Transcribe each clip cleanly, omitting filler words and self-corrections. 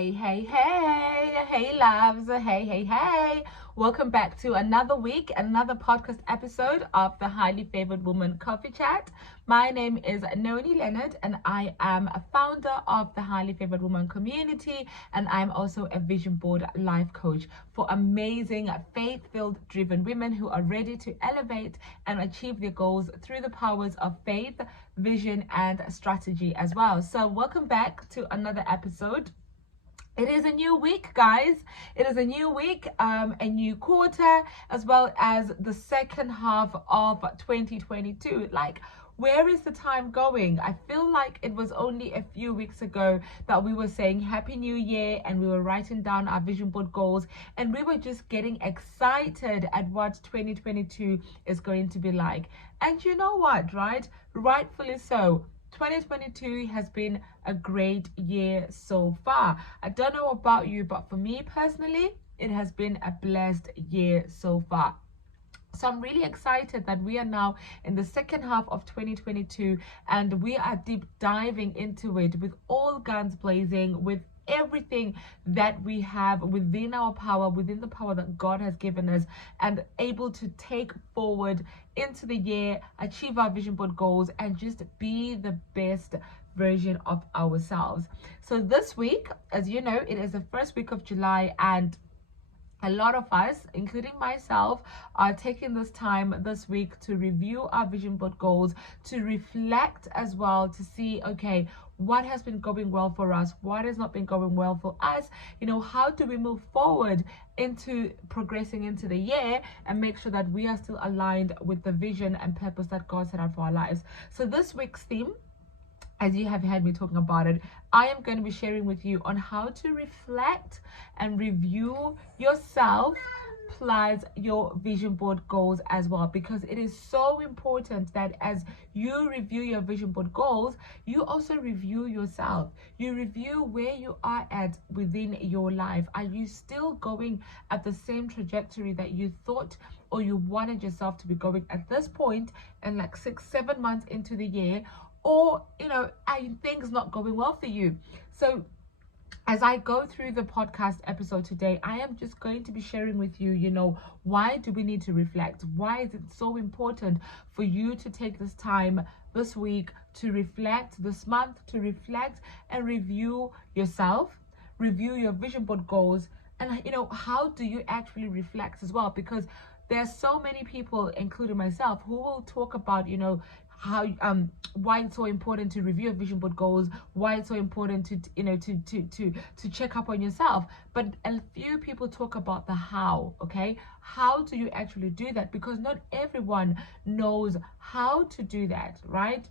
Hey loves, hey. Welcome back to another week, another podcast episode of the Highly Favored Woman Coffee Chat. My name is Noni Leonard and I am a founder of the Highly Favored Woman community, and I'm also a vision board life coach for amazing faith-filled driven women who are ready to elevate and achieve their goals through the powers of faith, vision and strategy as well. So welcome back to another episode. It is a new week, guys. It is a new week, a new quarter, as well as the second half of 2022. Like, where is the time going? I feel like it was only a few weeks ago that we were saying Happy New Year and we were writing down our vision board goals and we were just getting excited at what 2022 is going to be like. And you know what, right? Rightfully so. 2022 has been a great year so far. I don't know about you, but for me personally, it has been a blessed year so far. So I'm really excited that we are now in the second half of 2022 and we are deep diving into it with all guns blazing, with everything that we have within our power, within the power that God has given us, and able to take forward into the year, achieve our vision board goals, and just be the best version of ourselves. So this week, as you know, it is the first week of July, and a lot of us, including myself, are taking this time this week to review our vision board goals, to reflect as well, to see, okay, what has been going well for us, what has not been going well for us, how do we move forward into progressing into the year and make sure that we are still aligned with the vision and purpose that God set out for our lives. So this week's theme, as you have heard me talking about it, I am going to be sharing with you on how to reflect and review yourself plus your vision board goals as well, because it is so important that as you review your vision board goals, you also review yourself. You review where you are at within your life. Are you still going at the same trajectory that you thought or you wanted yourself to be going at this point, and like 6-7 months into the year? Or, are things not going well for you? So as I go through the podcast episode today, I am just going to be sharing with you, why do we need to reflect? Why is it so important for you to take this time this week to reflect, this month to reflect and review yourself, review your vision board goals, and, how do you actually reflect as well? Because there's so many people, including myself, who will talk about, how why it's so important to review your vision board goals, why it's so important to check up on yourself, but a few people talk about the how. Okay, how do you actually do that? Because not everyone knows how to do that, right?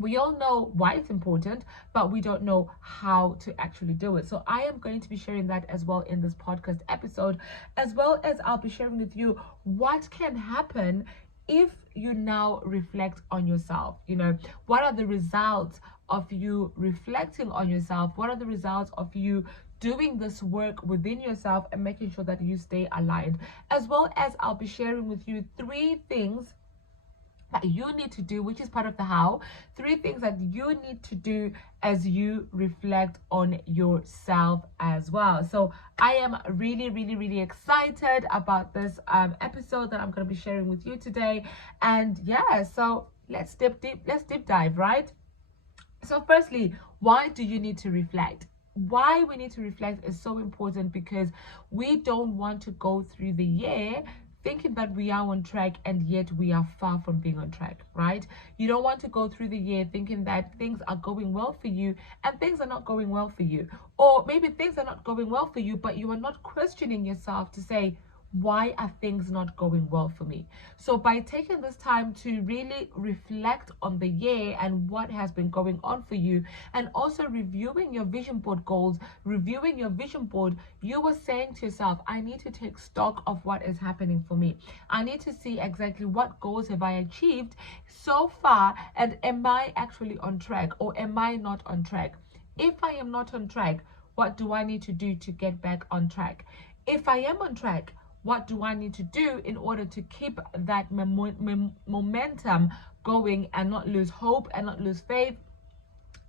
We all know why it's important, but we don't know how to actually do it. So I am going to be sharing that as well in this podcast episode, as well as I'll be sharing with you what can happen if you now reflect on yourself. What are the results of you reflecting on yourself? What are the results of you doing this work within yourself and making sure that you stay aligned? As well as I'll be sharing with you 3 things that you need to do, which is part of the how. 3 things that you need to do as you reflect on yourself as well. So I am really excited about this episode that I'm going to be sharing with you today. And yeah, so let's deep dive, right? So firstly, why do you need to reflect? Why we need to reflect is so important, because we don't want to go through the year thinking that we are on track and yet we are far from being on track, right? You don't want to go through the year thinking that things are going well for you and things are not going well for you. Or maybe things are not going well for you, but you are not questioning yourself to say, why are things not going well for me? So by taking this time to really reflect on the year and what has been going on for you, and also reviewing your vision board goals, reviewing your vision board, you are saying to yourself, I need to take stock of what is happening for me. I need to see exactly what goals have I achieved so far, and am I actually on track or am I not on track? If I am not on track, what do I need to do to get back on track? If I am on track, what do I need to do in order to keep that momentum going and not lose hope and not lose faith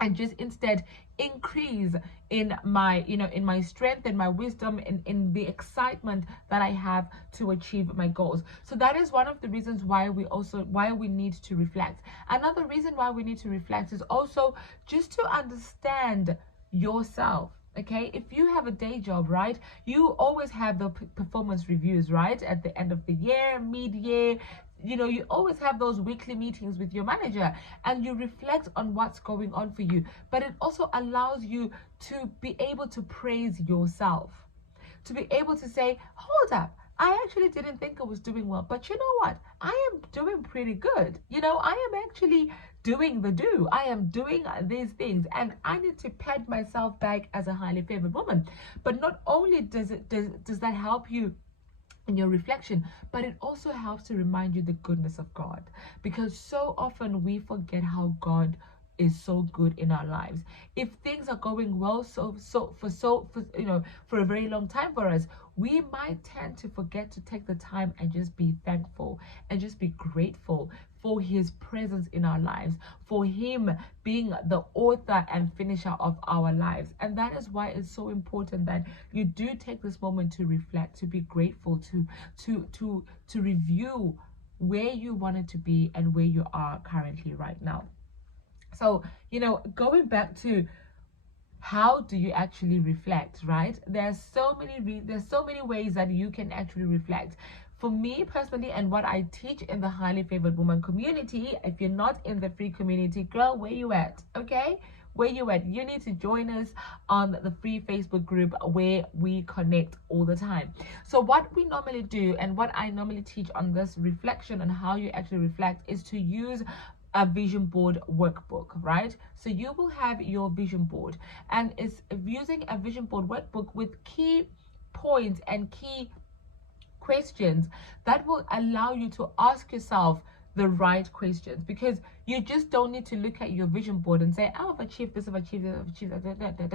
and just instead increase in my, in my strength and my wisdom, in the excitement that I have to achieve my goals. So that is one of the reasons why we need to reflect. Another reason why we need to reflect is also just to understand yourself. Okay, if you have a day job, right, you always have the performance reviews, right, at the end of the year, mid-year. You always have those weekly meetings with your manager, and you reflect on what's going on for you. But it also allows you to be able to praise yourself, to be able to say, hold up, I actually didn't think I was doing well, but you know what? I am doing pretty good. I am actually doing the do. I am doing these things, and I need to pat myself back as a highly favored woman. But not only does that help you in your reflection, but it also helps to remind you the goodness of God, because so often we forget how God is so good in our lives. If things are going well for a very long time for us, we might tend to forget to take the time and just be thankful and just be grateful for his presence in our lives, for him being the author and finisher of our lives. And that is why it's so important that you do take this moment to reflect, to be grateful, to review where you wanted to be and where you are currently right now. So, going back to how do you actually reflect, right? There's so many ways that you can actually reflect. For me personally, and what I teach in the highly favored woman community, if you're not in the free community, girl, where you at? Okay, where you at? You need to join us on the free Facebook group where we connect all the time. So what we normally do, and what I normally teach on this reflection and how you actually reflect, is to use a vision board workbook, right? So you will have your vision board, and it's using a vision board workbook with key points and key questions that will allow you to ask yourself the right questions, because you just don't need to look at your vision board and say, oh, I've achieved this, I've achieved this, I've achieved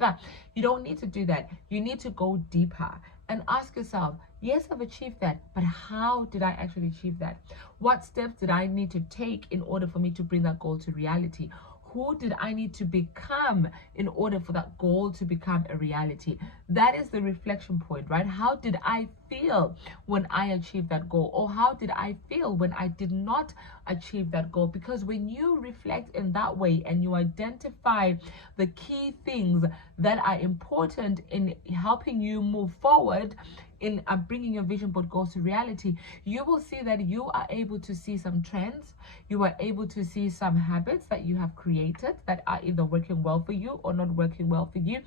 that. You don't need to do that. You need to go deeper and ask yourself, yes, I've achieved that, but how did I actually achieve that? What steps did I need to take in order for me to bring that goal to reality? Who did I need to become in order for that goal to become a reality? That is the reflection point, right? How did I feel when I achieved that goal? Or how did I feel when I did not achieve that goal? Because when you reflect in that way and you identify the key things that are important in helping you move forward, in bringing your vision board goals to reality, you will see that you are able to see some trends. You are able to see some habits that you have created that are either working well for you or not working well for you.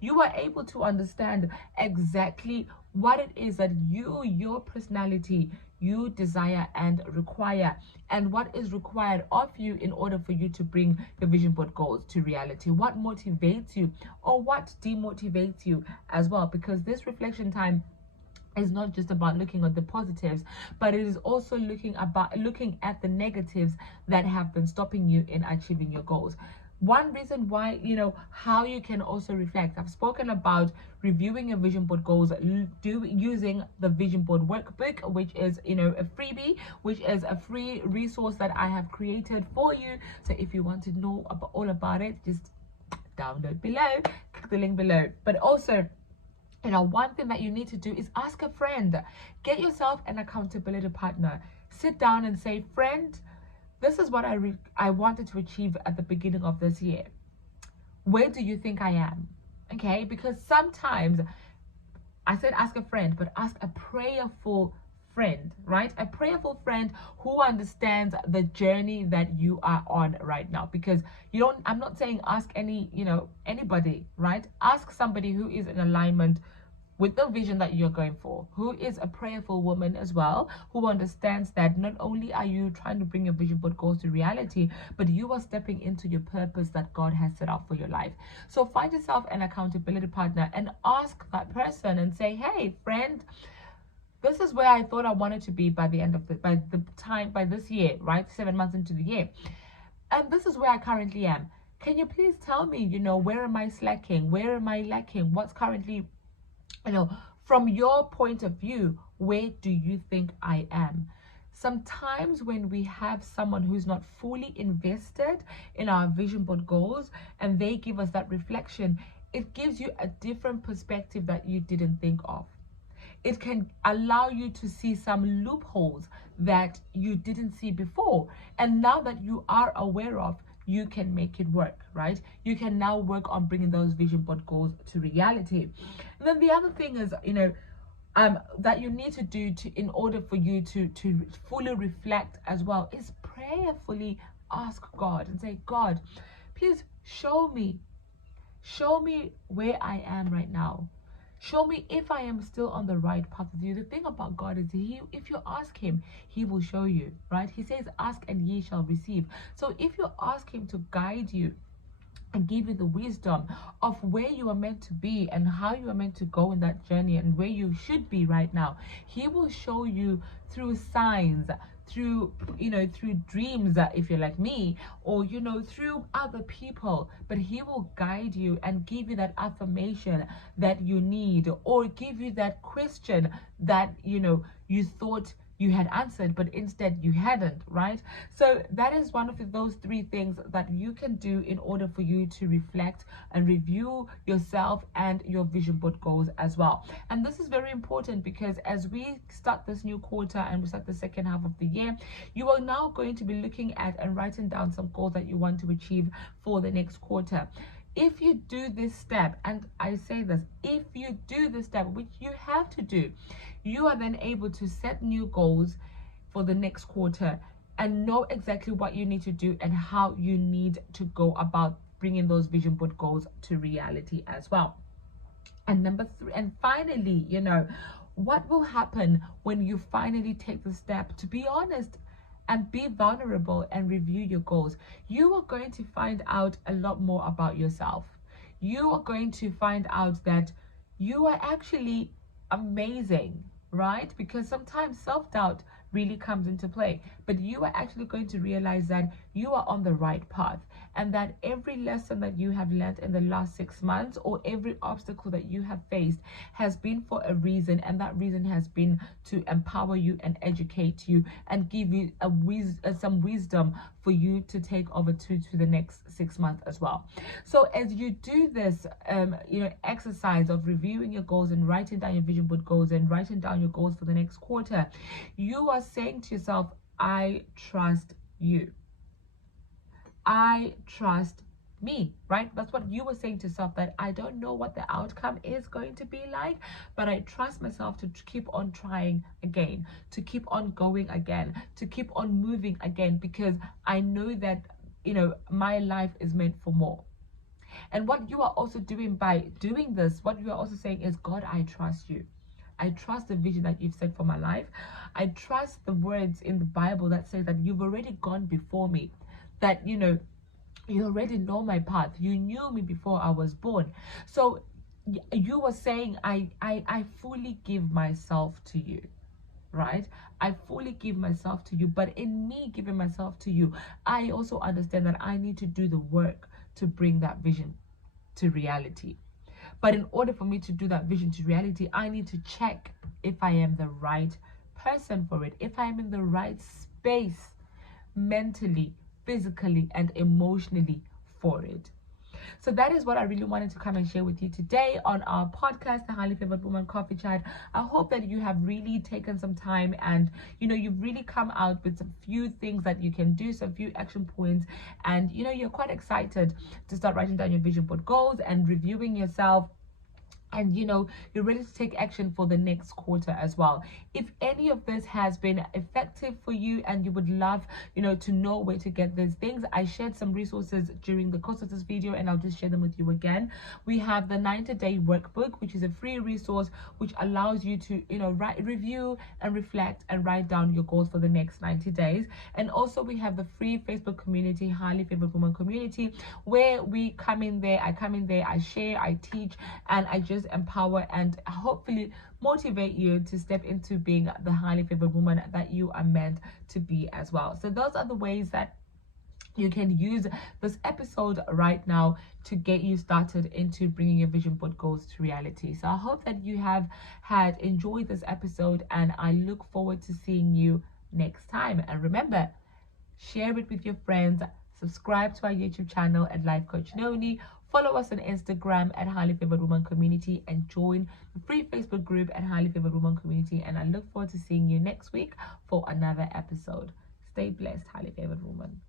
You are able to understand exactly what it is that your personality, you desire and require, and what is required of you in order for you to bring your vision board goals to reality. What motivates you or what demotivates you as well, because this reflection time is not just about looking at the positives, but it is also looking at the negatives that have been stopping you in achieving your goals. One reason why, how you can also reflect, I've spoken about reviewing your vision board goals, using the vision board workbook, which is, a freebie, which is a free resource that I have created for you. So if you want to know all about it, just download below, click the link below. But also, one thing that you need to do is ask a friend. Get yourself an accountability partner. Sit down and say, friend, this is what I wanted to achieve at the beginning of this year. Where do you think I am? Okay, because sometimes, I said ask a friend, but ask a prayerful friend, right? A prayerful friend who understands the journey that you are on right now. Because I'm not saying ask anybody, right? Ask somebody who is in alignment with the vision that you're going for, who is a prayerful woman as well, who understands that not only are you trying to bring your vision board goals to reality, but you are stepping into your purpose that God has set out for your life. So find yourself an accountability partner and ask that person and say, hey, friend, this is where I thought I wanted to be by this year, right? 7 months into the year. And this is where I currently am. Can you please tell me, where am I slacking? Where am I lacking? What's currently, from your point of view, where do you think I am? sometimes when we have someone who's not fully invested in our vision board goals and they give us that reflection, it gives you a different perspective that you didn't think of. It can allow you to see some loopholes that you didn't see before. And now that you are aware of, you can make it work, right? You can now work on bringing those vision board goals to reality. And then the other thing is, that you need to do in order for you to fully reflect as well is prayerfully ask God and say, God, please show me where I am right now. Show me if I am still on the right path with you. The thing about God is if you ask him, he will show you, right? He says, ask and ye shall receive. So if you ask him to guide you and give you the wisdom of where you are meant to be and how you are meant to go in that journey and where you should be right now, he will show you through signs, through dreams, if you're like me, or through other people. But he will guide you and give you that affirmation that you need, or give you that question that you thought you had answered, but instead you hadn't, right? So that is one of those three things that you can do in order for you to reflect and review yourself and your vision board goals as well. And this is very important because as we start this new quarter and we start the second half of the year, you are now going to be looking at and writing down some goals that you want to achieve for the next quarter. If you do this step, and I say this, if you do this step, which you have to do, you are then able to set new goals for the next quarter and know exactly what you need to do and how you need to go about bringing those vision board goals to reality as well. And number three, and finally, what will happen when you finally take the step to be honest and be vulnerable and review your goals? You are going to find out a lot more about yourself. You are going to find out that you are actually amazing, right? Because sometimes self-doubt really comes into play, but you are actually going to realize that you are on the right path, and that every lesson that you have learned in the last 6 months, or every obstacle that you have faced, has been for a reason, and that reason has been to empower you and educate you and give you some wisdom for you to take over to the next 6 months as well. So as you do this exercise of reviewing your goals and writing down your vision board goals and writing down your goals for the next quarter, you are saying to yourself, I trust you. I trust me, right? That's what you were saying to yourself, that I don't know what the outcome is going to be like, but I trust myself to keep on trying again, to keep on going again, to keep on moving again, because I know that, my life is meant for more. And what you are also doing by doing this, what you are also saying is, God, I trust you. I trust the vision that you've set for my life. I trust the words in the Bible that say that you've already gone before me, that you already know my path. You knew me before I was born. So you were saying, I fully give myself to you, right? I fully give myself to you. But in me giving myself to you, I also understand that I need to do the work to bring that vision to reality. But in order for me to do that vision to reality, I need to check if I am the right person for it, if I am in the right space mentally, physically, and emotionally for it. So that is what I really wanted to come and share with you today on our podcast, the Highly Favored Woman Coffee Chat. I hope that you have really taken some time and you've really come out with a few things that you can do, some few action points, and you're quite excited to start writing down your vision board goals and reviewing yourself. And you're ready to take action for the next quarter as well. If any of this has been effective for you and you would love to know where to get these things, I shared some resources during the course of this video, and I'll just share them with you again. We have the 90-day workbook, which is a free resource which allows you to review and reflect and write down your goals for the next 90 days. And also we have the free Facebook community, Highly Favored Woman community, where I come in there, I share, I teach, and I just empower and hopefully motivate you to step into being the highly favored woman that you are meant to be as well. So those are the ways that you can use this episode right now to get you started into bringing your vision board goals to reality. So I hope that you have enjoyed this episode, and I look forward to seeing you next time. And remember, share it with your friends, subscribe to our YouTube channel at Life Coach Noni, follow us on Instagram at Highly Favored Woman Community, and join the free Facebook group at Highly Favored Woman Community. And I look forward to seeing you next week for another episode. Stay blessed, Highly Favored Woman.